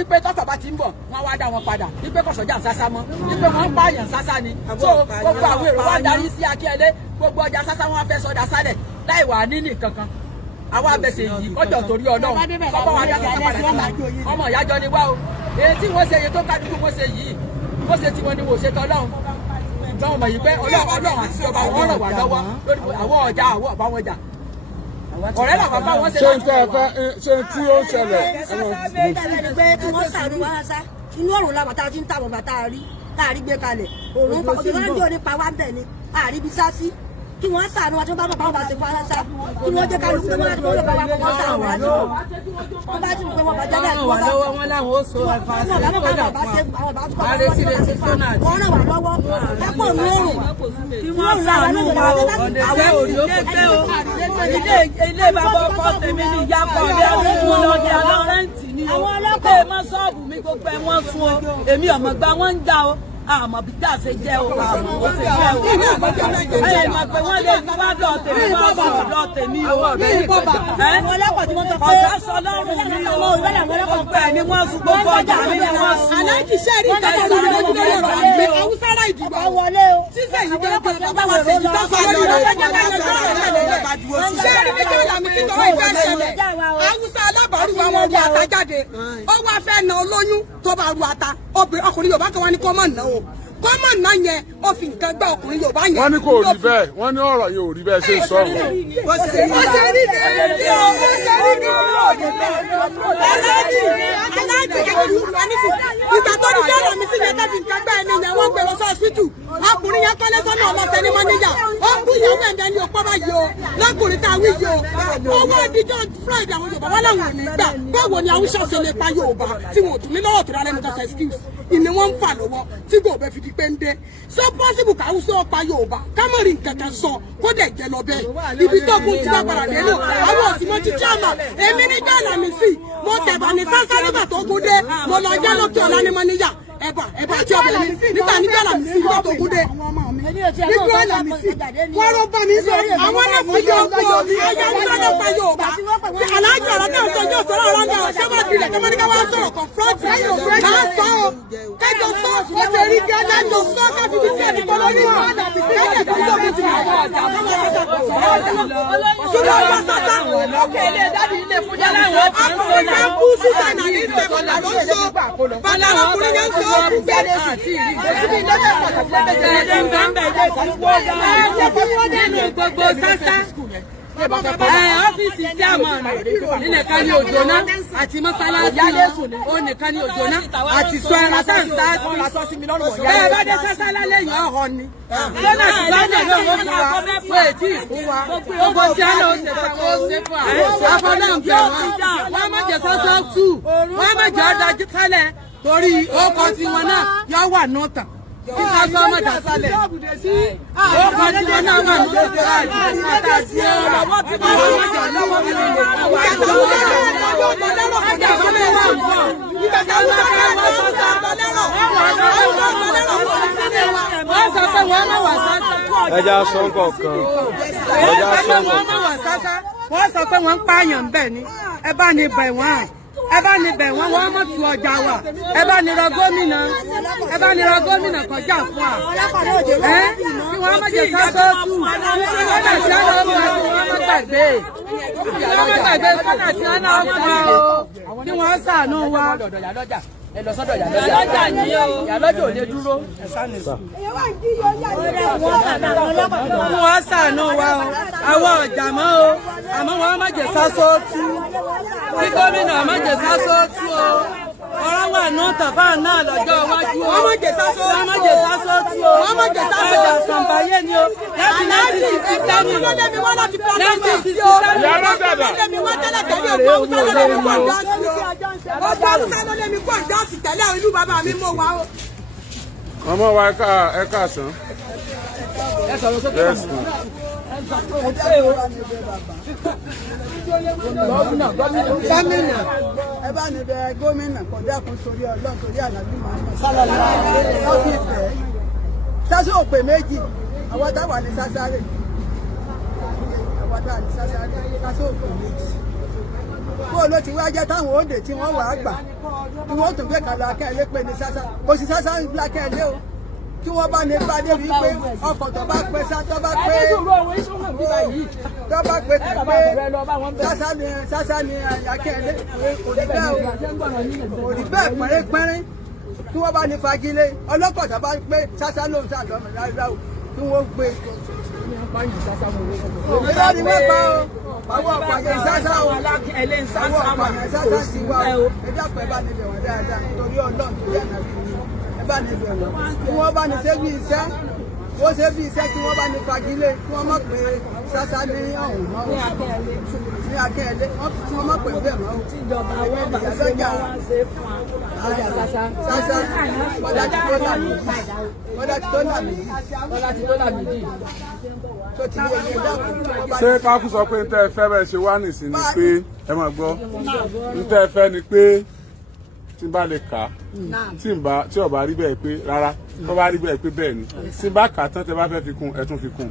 Ipe tọ́tọ̀ bá ti ń bọ̀ wọ́n wá dá wọn padà ipe kọ̀sọ̀jà Sásá mọ́ ipe wọ́n ń pààyàn Sásá ni so gbogbo àwọn èrò wa darí sí Akínyẹlé gbogbo ọjà Sásá wọn fẹ́ sọdá sálẹ̀ láì wà níní kankan àwa abẹ́sẹ̀ yìí kọjọ torí Ọlọ́run kọ́kọ́ wa dá Sásá padà síta ọmọ ìyájọ́ ni wá o èyí tí wọ́n ṣe iye tó kádùkú wọ́n ṣe yìí wọ́n ṣe tí wọ́n ní wò ṣe tọ́lọ́run gbọ́n mọ̀ yìí pé Ọlọ́run àti ọba wọn ràn wá lọ́wọ́ lórí àwọn ọjà àwọn ọba wọn jà ọ̀rẹ́ làwọn bá wọn ṣe ṣe tí ó ṣẹlẹ̀. wọ́n sàánú wa sá inú ọ̀run làwọn tá a ti ń tàwọn bàtà rí tá a rí gbé kalẹ̀ òun pàkó tí wọ́n ń jò nípa wá bẹ̀ ni àríbi sá sí kí wọ́n sàánú wa tí wọ́n bá bàbá wọn bá ṣe fún aláṣá kí wọ́n jẹ́ ká lù pé wọ́n á ti wọ́n bá wa kọ́kọ́ sàánú wa lọ wọ́n bá ti rò pé wọ́n bá jẹ́lẹ̀ ìwọ́n bá wọn láwọn ó so wọ́n ràn wá lọ́wọ́ lápò mẹ́rin kí wọ́n sàánú wa ọ̀dẹ̀fẹ́ òrí ó fẹ́ o ilé bàbá ọkọ tèmi ní ìyá kan bí àwọn ọlọ́dẹ alọ́rẹ́ǹtì ni o pé mọ́ ṣọ́ọ̀bù mi gbogbo ẹ̀ wọ́n sún o èmi ọ̀mọ̀ gba wọ́n ń já o àmọ́ bí tá a ṣe jẹ́ o àmọ́ ó ṣe jẹ́ o ẹ̀ mọ̀ pé wọ́n lè fi wá dọ̀ tèmi wá sọ̀ dọ̀ tèmi o ọ̀sán sọ lọ́rùn mi o gbogbo ẹ̀ ni wọ́n sún gbogbo ọjà mi ni wọ́n sún. aláàjì sẹ́ẹ̀rì ìtẹ́sí lórí lórí ọ̀rọ̀ àgbẹ̀ haúsá náà ìdìbò sísè yìí jẹ́ pé bàbá wa ṣe yìí tọ́sọ lórí lọ́jọ́ sẹ́ẹ̀rì méjì làmì sí tọ́wọ́ ìfẹ́ ṣẹlẹ̀ haúsá alábàárù wa wọn ru ata jáde ó wá fẹ́ na olóyún tó bá ru ata ọkùnrin Yorùbá kan wá ní kó mọ̀ ná o kọ́mọ̀ náà yẹn ó fi nǹkan gbá ọkùnrin Yorùbá yẹn. wọ́n ní kò rí bẹ́ẹ̀ wọ́n ní ọ̀rọ̀ yìí ò rí bẹ́ẹ̀ ṣe sọ. ó ṣe rí ní ìgbà tó ní dọ́là mi sí yẹn tẹ́bi nǹkan gbá ẹni yẹn wọ́n gbé lọ sí ọsibítù ọkùnrin yẹn kọ́lé sọ́nà ọlọ́sẹ̀ ní mọ́níyà ó kú ìyàwó ẹ̀dẹ́ ní òpó báyìí o lọ́kùnrin tá a wí yìí o owó ìdíjọ́ Friday àwọn Yorùbá wọn làwọn ò ní gbà báwo ni Haúsá ṣe lè pa Yorùbá tí wọn ò tún ní lọ́wọ́ tó rárẹ̀ nípa excuse ìní wọn ń fà lọ́wọ́ tí gòbẹ́ fi di pé ń dé so possible ká Haúsá ọ̀pá Yorùbá kámẹ́rì nkankan sọ kó dẹ̀ jẹ́ lọ bẹ́ẹ̀ ibi tó kún ti lágbára dé náà àwọn òsì mo ti jáàmà èmi ní dọ́là mi sí mo tẹ̀bà ní Sásá nígbà tó gún dé mo lọ jẹ́ lókè ọ̀la ní mọ́níyà ẹ̀bà tí ọbẹ̀ mi nígbà ní dọ́là mi sí nígbà tó gún dé nígbà dọ́là mi sí wọ́n ló bá mi sọ àwọn náà fi yọ ọkọ ayé ńlá ló pa Yorùbá aláàjì ọ̀rọ̀ náà sọ yóò sọ̀rọ̀ ọ̀rọ̀ náà ṣé wọ́n tilẹ̀ kí wọ́n ní ká wá sọ̀rọ̀ confront máa sọ ọ́ kẹjọ sọ ó ṣe rí gẹ́gẹ́ jọ sọ káfí bí tiẹ̀ ti kọ́ lórí ìwádà bí kẹ́kẹ́ tó tó bí ti máa wà ọ̀dà ṣùgbọ́n ọjọ́ sọ́sọ́ ọkùnrin máa ń kú síta náà ní ìṣẹ̀kọ̀lá ló ń sọ bàlá ọkùnrin yẹn ń sọ ọkùnrin bẹ́ẹ̀ nínú gbogbo Sásá ọ́fíìsì sí àmọ́ nínìkan ní òjòná àti mọ́sálásí onìkan ní òjòná àti sọ ẹran sáǹsá sí bẹ́ẹ̀ bá dé Sásá lálẹ́ yìí ọ̀họ́ ni sọ́nà tí bá dé lọ́wọ́ fún wa fún ètí ìfún wa gbogbo tí a lọ ṣe fún wa afọlọ́ǹkẹ́ wọn má jẹ Sásá tù wọn má jẹ ọ̀dájú sálẹ̀ torí ọkọ̀ tiwọn náà yọ wà náà tàn kí Sásá ọmọ dà sálẹ̀ ọkọ̀ tiwọn náà wà náà tàn àtàtì ọlọ́wọ́ tí wọ́n wọ́n jà lọ́wọ́ tí wọ́n lè fún wa wọ́n sọ pé wọ́n máa wà Sásá ẹja sọ kọ̀ọ̀kan ẹja sọ kọ̀ọ̀kan wọ́n sọ pé wọ́n ń pààyàn ń bẹ̀ ni ẹ bá ní bẹ̀ wọ́n ẹ bá ní bẹ̀ wọ́n wọ́n mọ̀ tu ọjà wa ẹ bá ní rọ gómìnà kọjá fún wa kí wọ́n má jẹ Sásá tù sọ́nà tí a lọ fún wa kí wọ́n má gbàgbé sọ́nà tí a lọ fún wa o kí wọ́n ṣàánú wa. Ẹ lọ sọ́dọ̀ Ìyálọ́jà ni o Ìyálọ́jà ò lè dúró. Wọ́n ṣàánú wa o àwọn ọ̀jà mọ́ o àmọ́ wọ́n má jẹ Sásá tú kí gómìnà má jẹ Sásá tú o ọ̀rọ̀ wà náà tàbá náà lọ́jọ́ iwájú o wọ́n má jẹ Sásá tú o wọ́n má jẹ Sásá tú o àṣàǹbáyé ni o láti 1967 ọmọ wa ẹ káàsán. Ẹ sọ̀rọ̀ sókè. Yes, ma'am. gómìnà ẹ bá ní bẹ gómìnà kọjá kún torí Ọlọ́run torí ànábì Muhammad ó sì fẹ́ Sasha òpè méjì àwọn táwa ní sásárè àwọn táwa ní sásárè Sasha òpè méjì kó ló ti wá jẹ́ táwọn òde tí wọ́n wà á gbà tí wọ́n tún gbé kalẹ̀ akẹ́lẹ́ pé ní Sasha kò sí Sasha ń gbà kẹ́lẹ́ o tí wọ́n bá ní bá débi pé ọkọ̀ tó bá pé tó bá pé Sasha ní akẹ́lẹ́ kò rí bẹ́ẹ̀ pẹ́rẹ́pẹ́rẹ́ tí wọ́n bá ní fagilé ọlọ́kọ̀ tó bá pé Sasha ló ń sàlọ́mọ̀ láìláò tí wọ́n gbé ìlú ni wọ́n pa o àwọn ọ̀pàyẹ Sasha o àwọn ọ̀pàyẹ Sasha ti wá o ẹjọ́ pẹ́ bá níbẹ̀ wọ́n dáadáa torí Ọlọ́run tó yẹ náà ẹ bá níbẹ̀ wọ́n kí wọ́n bá ní ṣe bí iṣẹ́ wọ́n ṣe bí iṣẹ́ kí wọ́n bá ní fagilé kí wọ́n mọ̀ pé Sasha ní ọ̀hún mọ́ ní akẹ́lẹ́ kí wọ́n mọ̀ pé bẹ́ẹ̀ mọ́ àwọn ènìyàn lọ́jà Sasha bọ́dá ti tó là méjì bọ́dá ti tó là méjì bọ́dá ti tó là méjì tó ti lé ẹgbẹ́ dàpọ̀. ṣé kákú sọ pé ntẹ́ fẹ́ bẹ́ẹ̀ ṣe wá nìsín ni pé ẹ máa gbọ́ ntẹ́ fẹ́ ni pé tí n bá lè kà á tí ó bá rí bẹ́ẹ̀ pé rárá tó bá rí bẹ́ẹ̀ pé bẹ́ẹ̀ ni tí n bá kà á tán tẹ́ bá fẹ́ fi kún ẹ tún fi kún.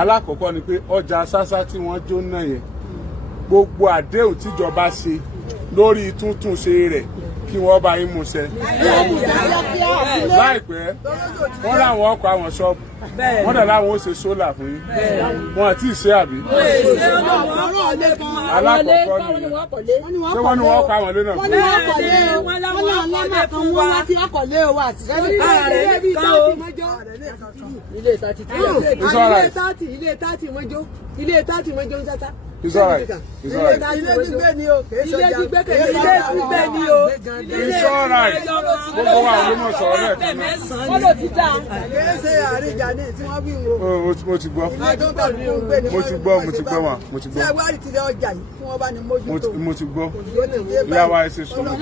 alákọ̀ọ́kọ́ ni pé ọjà Sasha tí wọ́n jóná yẹn gbogbo àdéhùn tíjọba ṣe lórí túntúnṣe rẹ̀ kí wọ́n bá yín mú ṣẹ. láìpẹ́ wọ́n láwọn ọkọ̀ àwọn ṣọ́ọ̀bù wọ́n dẹ̀ láwọn ó ṣe sólà fún yín wọn àti ìṣe àbí. alákọ̀ọ́kọ́ ni ṣé wọ́n ní wọ́n kọ́ àwọn ilé náà fún yín. wọ́n láwọn ọlọ́mọ kan wọ́n wá tí ọkọ̀ lé o àti ilé tàtí mọ́jọ́ ń Sasha. It's all right. It's all right. Ilé gbígbé ni o. Ilé gbígbé ni o. It's all right. Gbogbo wa ló mọ̀ sọ̀rọ̀ lẹ́ẹ̀kan náà. Wọ́n ló ti dá. Kìí ṣe àríjà ní tí wọ́n bí wo. Mo ti gbọ́. Ilé tó bá ní gbé ni mo ti gbọ́ mà. Mo ti gbọ́. Ṣé wá rí ti ọjà yìí kí wọ́n bá ní mójútó. Mo ti gbọ́. Ìyá wa ẹ ṣe sùúrù.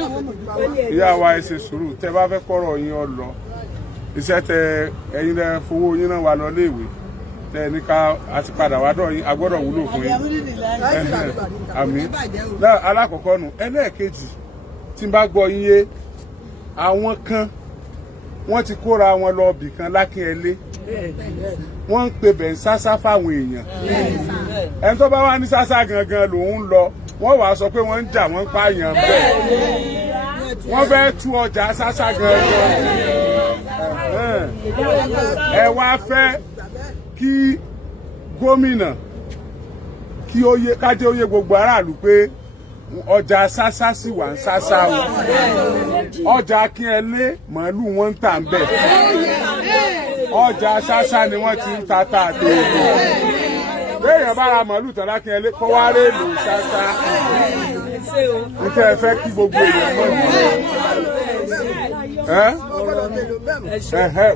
Ìyá wa ẹ ṣe sùúrù. Tẹ́ bá fẹ́ kọ́rọ̀ yín ọ lọ. Iṣẹ́ tẹ ẹ̀yin lẹ fowó yín náà wà lọ léèwé. Tẹ ní ká àti padà wá dọ̀ yín a gbọ́dọ̀ wúlò fún yín. Àmín. Náà alákọ̀ọ́kọ́ nù ẹlẹ́ẹ̀kejì tí n bá gbọ́ yín yé àwọn kan wọ́n ti kóra wọn lọ bì kan Lákínyẹlé wọ́n ń pe bẹ̀ ń Sasha fáwọn èèyàn ẹni tó bá wá ní Sasha gangan lòun ń lọ wọ́n wàá sọ pé wọ́n ń jà wọ́n ń pààyàn bẹ́ẹ̀ wọ́n fẹ́ tú ọjà Sasha gangan ẹ wá fẹ́ kí gómìnà kí ó yé kájé ó yé gbogbo aráàlú pé ọjà Sasha sì wà ń Sasha o ọjà Akínyẹlé màálù wọn ń tà ń bẹ̀ ọjà Sasha ni wọ́n ti ń ta tààtò béèyàn bá ra màálù tán Akínyẹlé kó wá rèlò Sasha nítorí ẹ fẹ́ kí gbogbo èèyàn mọ̀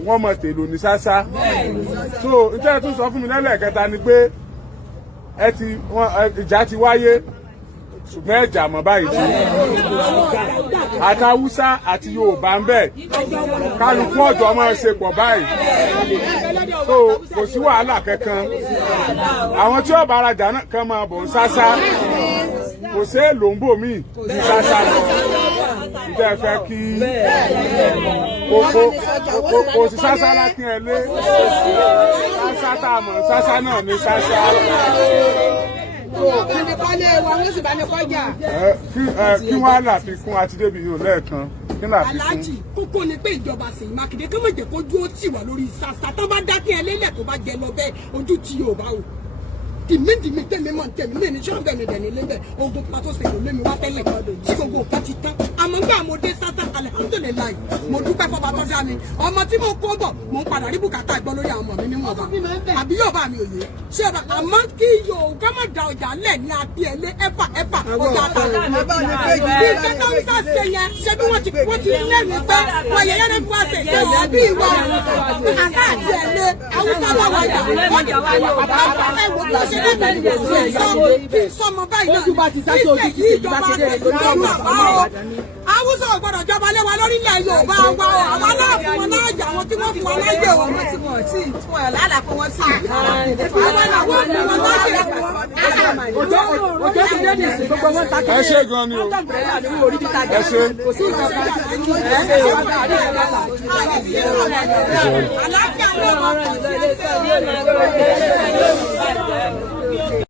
wọ́n mọ̀ tèlò ní Sasha so nítorí tún sọ fún mi lẹ́lẹ́kẹta ni pé ìjà ti wáyé ṣùgbọ́n ẹ̀jà mọ̀ báyìí sí àtàwùsá àti Yorùbá ń bẹ kálukú ọ̀jọ̀ máa ṣe pọ̀ báyìí so kò sí wàhálà kankan àwọn tí ó bá rajà náà kan máa bọ̀ ń Sasha kò sí èlòǹbò míì ní Sasha lọ níta ẹ fẹ́ kí kò sí Sasha Lákínyẹlé Sasha tá a mọ̀ Sasha náà ní Sasha. Kí wọ́n á là fi kún àti débi yóò lẹ́ẹ̀kan kí là fi kún. Aláàjì kókó ni pé ìjọba Seyi Makinde kí wọ́n jẹ́ kójú ó tì wá lórí Sasha tó bá dákẹ́ ẹlẹ́lẹ̀ tó bá jẹ lọ bẹ́ẹ̀ ojú tí yóò bá wò. Dìmí tẹ̀mí mọ̀ tẹ̀mí lé ní sọ́ọ̀bẹ̀ mi dẹ̀ni lébẹ̀ ogun pàtó sèlú lémi wá tẹ́lẹ̀ tí gbogbo nǹkan ti tán àmọ́ gbà mo dé Sasha alihamudulilayi mo dúpẹ́ fọba tó dá mi ọmọ tí mo kó bọ̀ mo ń padà rí bùkátà gbọ́ lórí àwọn ọmọ mi níwọ̀n bá àbí yóò bá mi òye ṣé ọba àmọ́ kí Yorùbá má da ọjà lẹ̀ ní Akínyẹlé ẹ̀fà ọjà àtàlà bí kẹta ń sá ṣe yẹn ṣé bí wọ́n ti lẹ́nu pé wọ́n yẹ yẹn fún wa ṣe ìjọba bí ìwọ àká àti ẹ̀lẹ́ Haúsá bá wà yà wọ́n ní ṣe lẹ́sẹ̀ sọmọ báyìí náà kí ìjọba Awúsá ò gbọdọ̀ jọba lé wa lórílẹ̀ Yorùbá wa o àwọn aláàfin wọn náà jà wọn tí wọ́n fún wa láyé o. Wọ́n ti wọ̀n tí fún ẹ̀ lálàkó wọn sí. Àwọn làwọn fún wọn láyé. Òjò ti dé ní ìsìn gbogbo wọn ta kí. Ẹ ṣe gan ni o. Ẹ ṣe. Kò sí ìjọba. Àlàáfíà ló wà.